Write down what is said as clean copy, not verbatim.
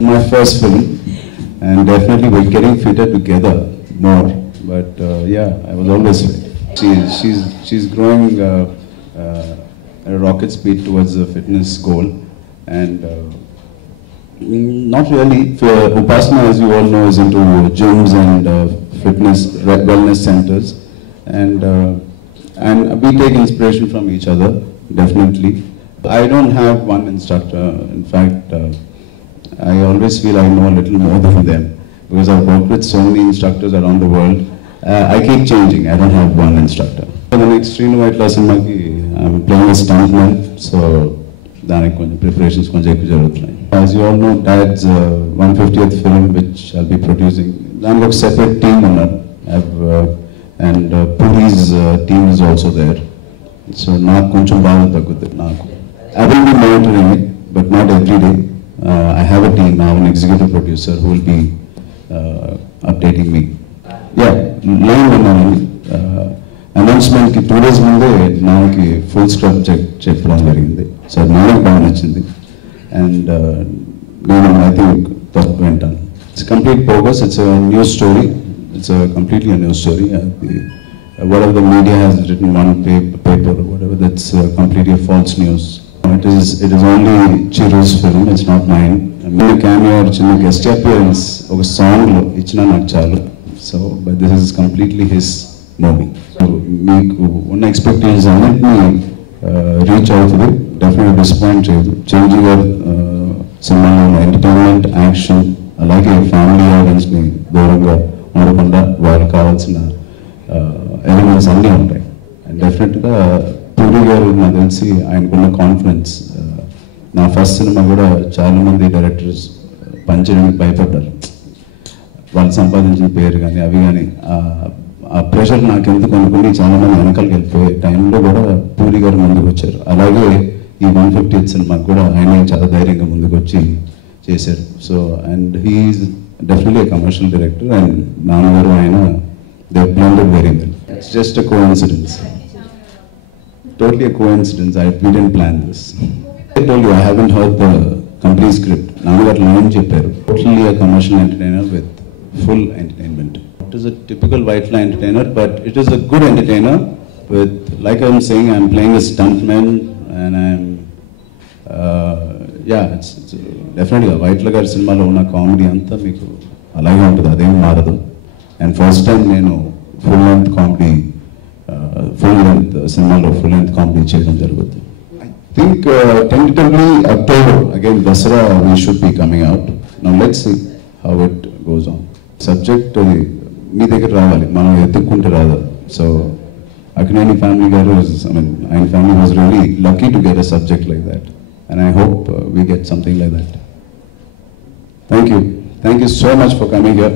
My first film, and definitely we're getting fitter together more. But yeah, I was always fit. She's growing at a rocket speed towards the fitness goal, and not really. Upasana, as you all know, is into gyms and fitness wellness centers, and we take inspiration from each other, definitely. I don't have one instructor. In fact, I always feel I know a little more than them because I've worked with so many instructors around the world. I keep changing. I don't have one instructor. For the next Srinu Vaitla cinema, I'm playing a stuntman, so దానికి కొంచెం preparations కొంచెం ఎక్కువ జరుగుతున్నాయి. As you all know, Dad's 150th film which I'll be producing. దానికి ఒక separate team ఉన్నారు. And Puri's team is also there. So నాకు కొంచెం బాగా తగ్గుతుంది నాకు. I will be monitoring it, but not every day. I have a team now, an executive producer who will be updating me. Yeah, line ఉన్నాను. అనౌన్స్మెంట్కి 2 days ముందే నాకు full script చెప్పడం జరిగింది. సో నాకు బాగా నచ్చింది. అండ్ నేను ఐ థింక్ వింటాను. It's complete progress. It's new story. It's completely a new story. Whatever the media has written one paper or whatever, that's completely a false news. It is only Chiru's film. It's not mine. I mean, a cameo or a guest appearance of a song ichna nak chalu. So, but this is completely his movie. So, meeku unna expectations annitni reach avutadi. Definitely disappoint cheyadu. Changing your cinema entertainment, action, alage family audience ni దూరంగా ఉండకుండా వాళ్ళకి కావాల్సిన ఎలిమెంట్స్ అన్నీ ఉంటాయి. అండ్ డెఫినెట్గా పూరి గారు నాకు తెలిసి ఆయనకున్న కాన్ఫిడెన్స్. నా ఫస్ట్ సినిమా కూడా చాలామంది డైరెక్టర్స్ పనిచేయడానికి భయపడ్డారు. వాళ్ళు సంపాదించిన పేరు కానీ అవి కానీ ఆ ప్రెషర్ నాకు ఎందుకు అనుకుని చాలామంది వెనకాలకి వెళ్ళిపోయే టైంలో కూడా పూరి గారు ముందుకు వచ్చారు. అలాగే ఈ 150th సినిమాకి కూడా ఆయన చాలా ధైర్యంగా ముందుకు వచ్చి చేశారు. So and he's definitely a commercial director, and Nanavaru Aina, they blended very well. It's just a coincidence. Totally a coincidence. We didn't plan this. I told you I haven't heard the complete script. Nanavaru line chepparu. Totally a commercial entertainer with full entertainment. It is a typical Vaitla entertainer, but it is a good entertainer with, like I'm saying, I'm playing a stuntman, and I'm yeah, it's definitely Vaitla గారి సినిమాలో ఉన్న కామెడీ అంతా మీకు అలాగే ఉంటుంది, అదేం మారదు. And first time నేను ఫుల్ లెంత్ కామెడీ సినిమాలో ఫుల్ లెంత్ కామెడీ చేయడం జరుగుతుంది. I think tentatively October again Dasara we should be coming out. Now let's see how it goes on. Subject మీ దగ్గర రావాలి, మనం ఎత్తుక్కుంటే రాదు. సో అక్కినేని ఫ్యామిలీ గారు, ఐ మీన్ ఆయన family was really lucky to get a subject like that. And I hope we get something like that. Thank you. Thank you so much for coming here.